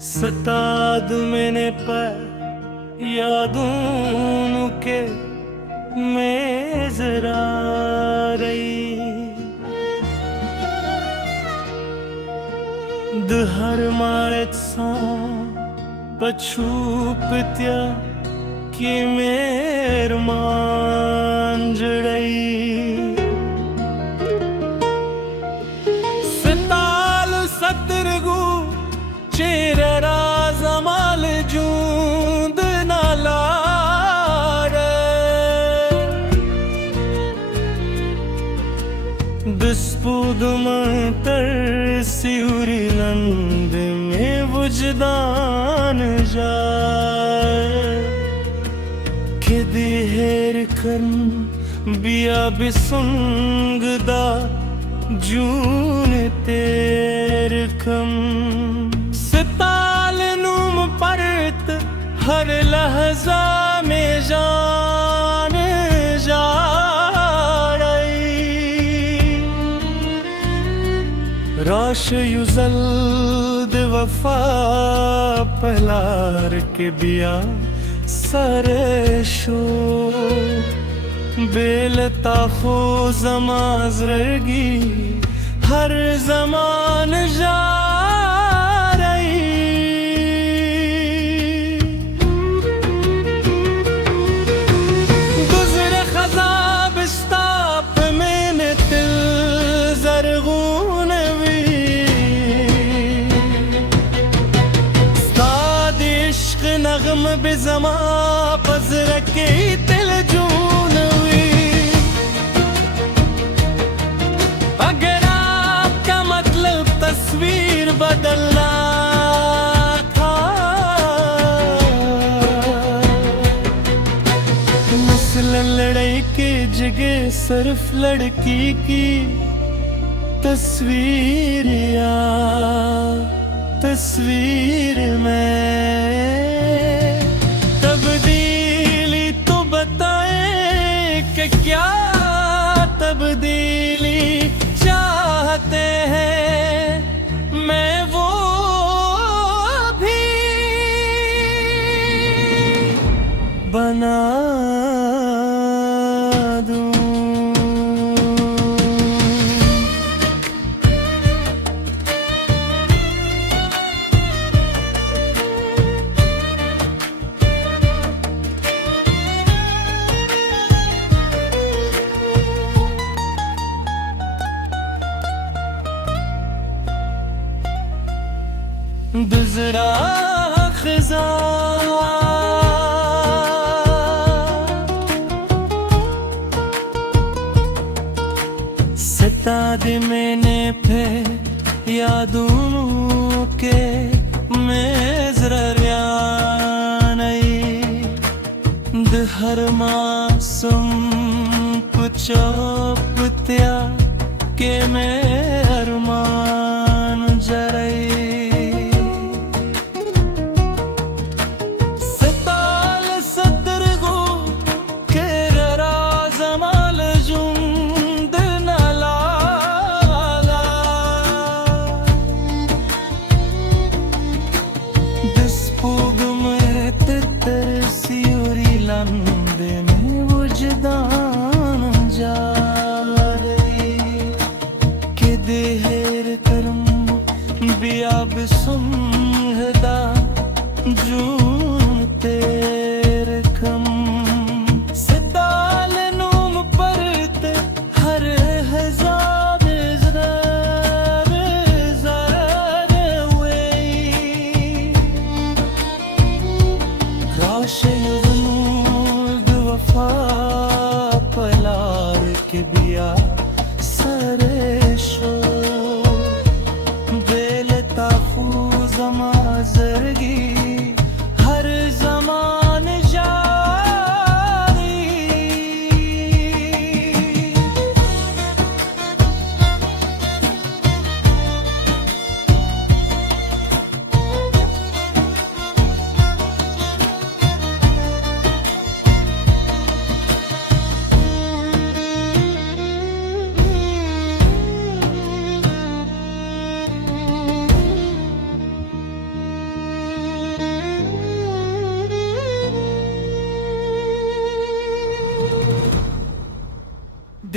सताद मैंने पर यादों के मैं जरा रही दहर मारत सा पछूपत्या कि मेर मांजड़ई सताल सतरगु चेहरा जमाल जूंद नालार दिस्पुद मंतर सिउरी नंद में वजदान जाए के देहर करन बिया बिसुंगदा जून तेर कम सताल नूम परत हर लहजा में जान जा राश युजल वफा पहलार के बिया सरशो बेलता हो जमाजरगी हर जमान जा नगम बेजमा पजर के दिल जूनवी अगर आपका मतलब तस्वीर बदलना था मसलन लड़ाई के जगह सिर्फ लड़की की तस्वीर या तस्वीर में क्या तब्दीली चाहते हैं मैं वो भी बना दूं गुजरा खिजा सता दे मैंने पे यादों के मैं जरा नहीं दहर मासूम पुचोपत्या के मैं अरमान जरई बिया बिसुंगदा जून तेर कम सताल नूम परत हर हजार ज़र हुए राश युज़नूद वफा पलार के बिया सरशो जमाजरगी हर जमान जारी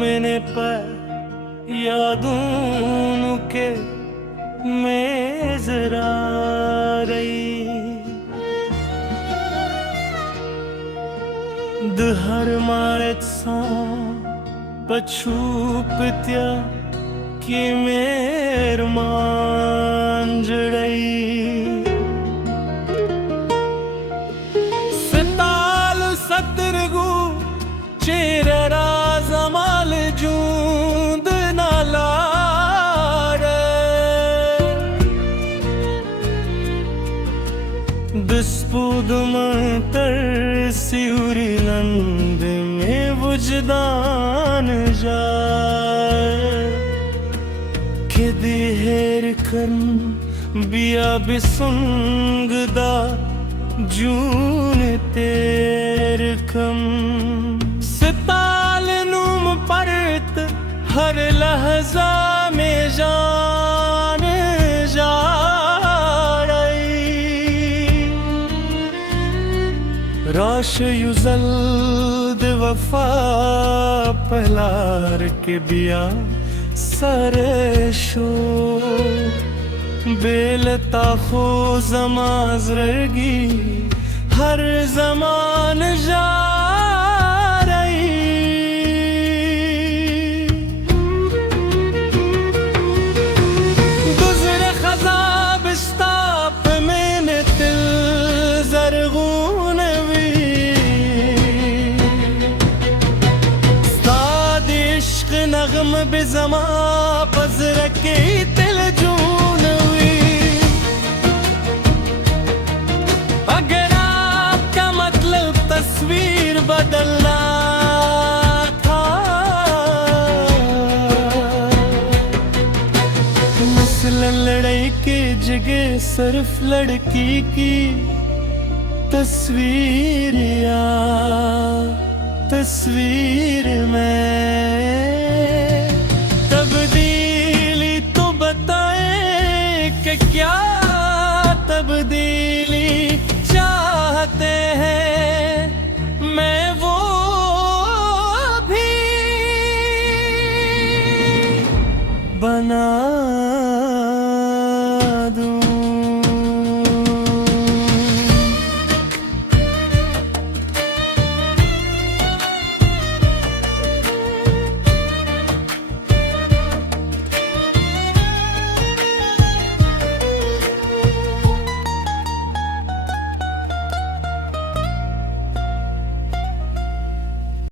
मैंने पर यादों के मैं जरा रही दहर मारत सा पछूपत्या कि मेर मांजड़ई सताल सतरगु चेहरा जमाल जूंद नालार दस्पूद मंतर सिउरी लंद में वजदान जाए के देहर कन बिया बिसुंगदा जून तेर कम सिताल नूम परत हर लहजा में जान जा रही राश युजल्द वफा पहलार के बिया सरशो बेलता खो जमाज रगी हर जमान जा नगम बेजमा पजर के दिल जून हुई अगर आपका मतलब तस्वीर बदलना था मसलन लड़ाई के जगह सिर्फ लड़की की तस्वीर या तस्वीर में तब्दीली तो बताए कि क्या तब्दीली